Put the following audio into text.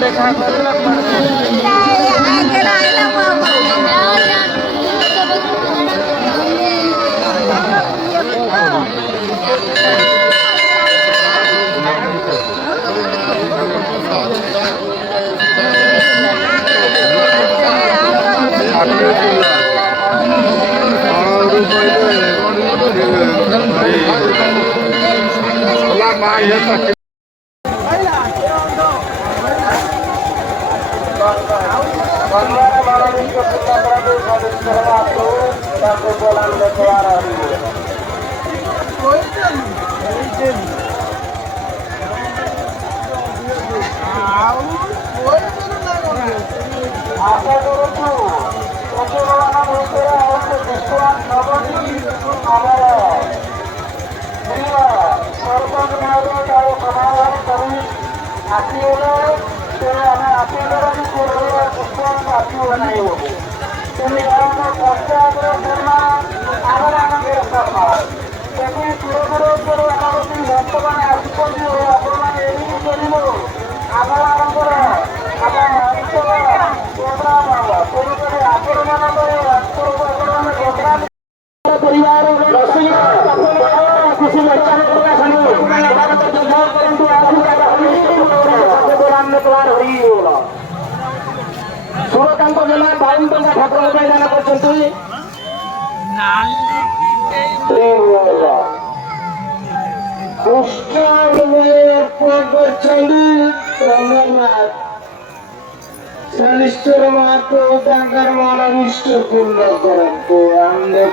দেখা আশা করছো প্রচুরমান হয়েছে বিশ্বনাথ নবনী আমার ସରପଞ୍ଚ ମହୋଦୟ ତାର ସମାଧାନ କରି ଆସିଗଲେ ତେଣୁ ଆମେ ଆସିଗଲେ ପୁଷ୍ପାନ୍ତ ଆସିବ ନାହିଁ ତେଣୁ କାରଣ ପଞ୍ଚାୟତର କର୍ମା ଆମର ଆମଙ୍କର କର୍ମା ତେଣୁ ଦୂରଦୂର ଆମର ବର୍ତ୍ତମାନ ଆସୁଛନ୍ତି ଆପଣମାନେ ଏମିତି କରିବ ଆପଣମାନଙ୍କର ଆମ ଅଞ୍ଚଳ ପ୍ରୋଗ୍ରାମ ହବ ତେଣୁକରି ଆପଣମାନଙ୍କର ଆପଣମାନେ ପ୍ରୋଗ୍ରାମ ପରିବାର ସୁରକାନ୍ତ ଜେଲା 52 ଟଙ୍କା ଠାକୁର ପାଇଁ ଦାନ କରିଛନ୍ତି। ଶନିଶ୍ଚର ମହାପ୍ରଭୁ ତାଙ୍କର ମନନିଷ୍ଠ ପୂର୍ଣ୍ଣ କରନ୍ତୁ। ଆମେ